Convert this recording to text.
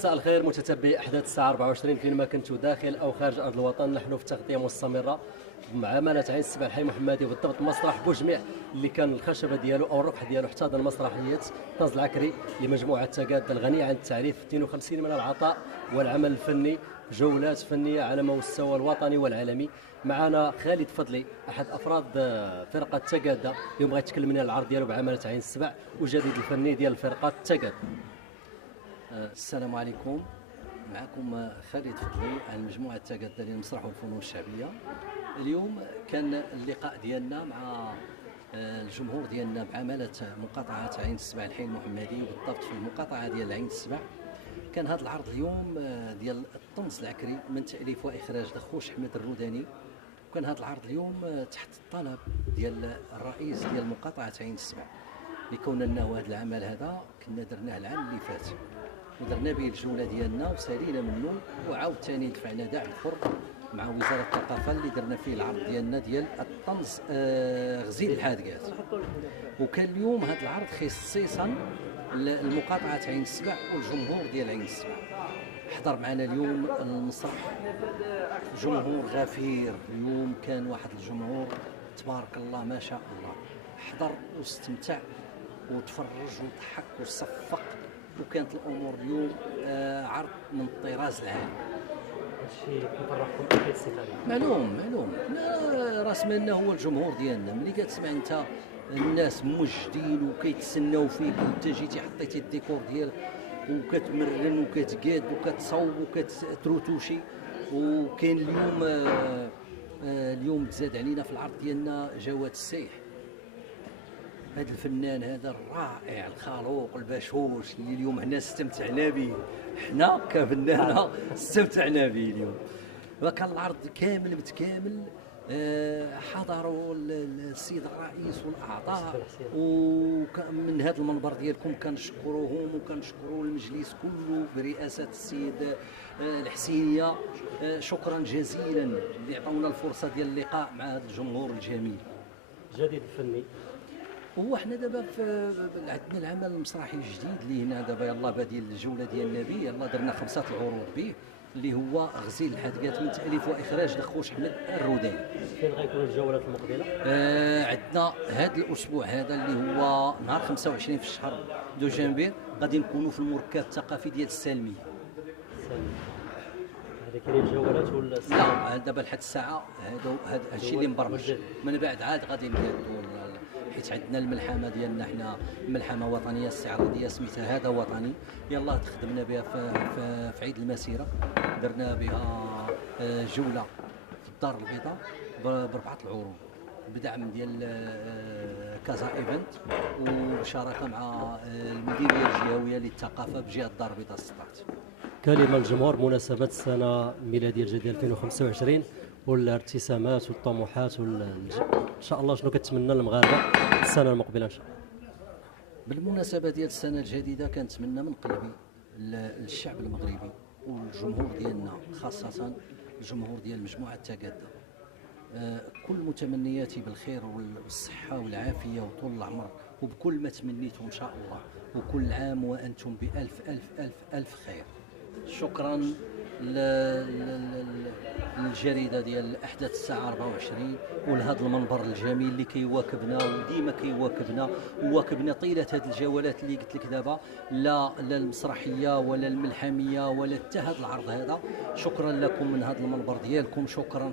مساء الخير متتبعي احداث الساعه 24 فينما كنتوا داخل او خارج ارض الوطن. نحن في تغطيه مستمره مع امانه عين السبع الحي محمدي، بالضبط مسرح بوجميع اللي كان الخشبه ديالو او الربح ديالو احتضن مسرحيه طنز العكري لمجموعه تقاد الغنيه عن التعريف، 52 من العطاء والعمل الفني، جولات فنيه على مستوى الوطني والعالمي. معنا خالد فضلي احد افراد فرقه تقاد، اليوم غيتكلم لنا العرض ديالو بعماله عين السبع والجديد الفني ديال فرقه تقاد. السلام عليكم، معكم خالد فضلي عن مجموعة تقاد للمسرح والفنون الشعبية. اليوم كان اللقاء ديالنا مع الجمهور ديالنا بعمالة مقاطعة عين السبع الحي المحمدي، وبالضبط في المقاطعة ديال عين السبع. كان هذا العرض اليوم ديال الطنز العكري من تأليف وإخراج دخوش أحمد الروداني، وكان هذا العرض اليوم تحت الطلب ديال الرئيس ديال مقاطعة عين السبع، لكون انه هذا العمل هذا كنا درناه العام اللي فات ودرنا به الجوله ديالنا وسالينا منه، وعاود ثاني دفعنا داع الفر مع وزاره الثقافه اللي درنا فيه العرض ديالنا ديال الطنز غزيل الحادقات. وكان اليوم هذا العرض خصيصا المقاطعه عين السبع والجمهور ديال عين السبع. حضر معنا اليوم المسرح جمهور غفير، اليوم كان واحد الجمهور تبارك الله ما شاء الله، حضر واستمتع وتفرج وضحك وصفق، وكانت الامور اليوم عرض من الطراز العالي. هادشي كيفرحكم اكيد سي خالد. معلوم راس مالنا هو الجمهور ديالنا. ملي كتسمع انت الناس موجدين وكيتسناو فيك وانت جيتي حطيتي الديكور ديالك وكتمرن وكتقاد وكتصوب وكتروتوشي، وكاين اليوم تزاد علينا في العرض ديالنا جواد السيح، هذا الفنان هذا الرائع الخلوق البشوش اللي اليوم هنا استمتعنا به، حنا كفنانة استمتعنا به اليوم. وكان العرض كامل متكامل، حضروا السيد الرئيس والاعضاء، ومن هذا المنبر ديالكم كنشكروهم وكنشكروا المجلس كله برئاسه السيد الحسينيه. شكرا جزيلا اللي عطاونا الفرصه ديال اللقاء مع هذا الجمهور الجميل. جديد الفني هو حنا دابا عندنا العمل المسرحي الجديد اللي هنا دابا يلاه بادي الجوله ديالنا به، يلاه درنا 5 العروض به، اللي هو غزيل الحادقات من تاليف واخراج دخوش احمد الروداني. فين غيكون الجولات المقبله؟ عندنا هذا الاسبوع هذا اللي هو نهار 25 في الشهر دوجانبير غادي نكونوا في المركب الثقافي ديال السالميه. هذه كاينين الجولات ولا لا دابا لحد الساعه هذا الشيء اللي مبرمج، من بعد عاد غادي نجدوا، حيت عندنا الملحمه ديالنا حنا ملحمه وطنيه استعراضيه سميتها هذا وطني، يلاه تخدمنا بها في عيد المسيره، درنا بها جوله في الدار البيضاء ب4 العروض بدعم ديال كازا ايفنت وشراكه مع المديريه الجهويه للثقافه بجهه الدار البيضاء 16. كلمه للجمهور مناسبه السنه الميلاديه الجديده 2025 والارتسامات والطموحات ان شاء الله شنو كتمنى للمغاربه السنه المقبله ان شاء الله؟ بالمناسبه ديال السنه الجديده كنتمنى من قلبي للشعب المغربي والجمهور ديالنا، خاصه الجمهور ديال مجموعه تقاد، كل متمنياتي بالخير والصحه والعافيه وطول العمر وبكل ما تمنيته ان شاء الله، وكل عام وانتم بالف الف الف الف خير. شكرا للجريده ديال احداث الساعه 24 ولهذا المنبر الجميل اللي كيواكبنا وديما كيواكبنا طيله هذه الجولات اللي قلت لك دابا، لا المسرحيه ولا الملحميه ولا حتى هذا العرض هذا. شكرا لكم من هذا المنبر ديالكم، شكرا.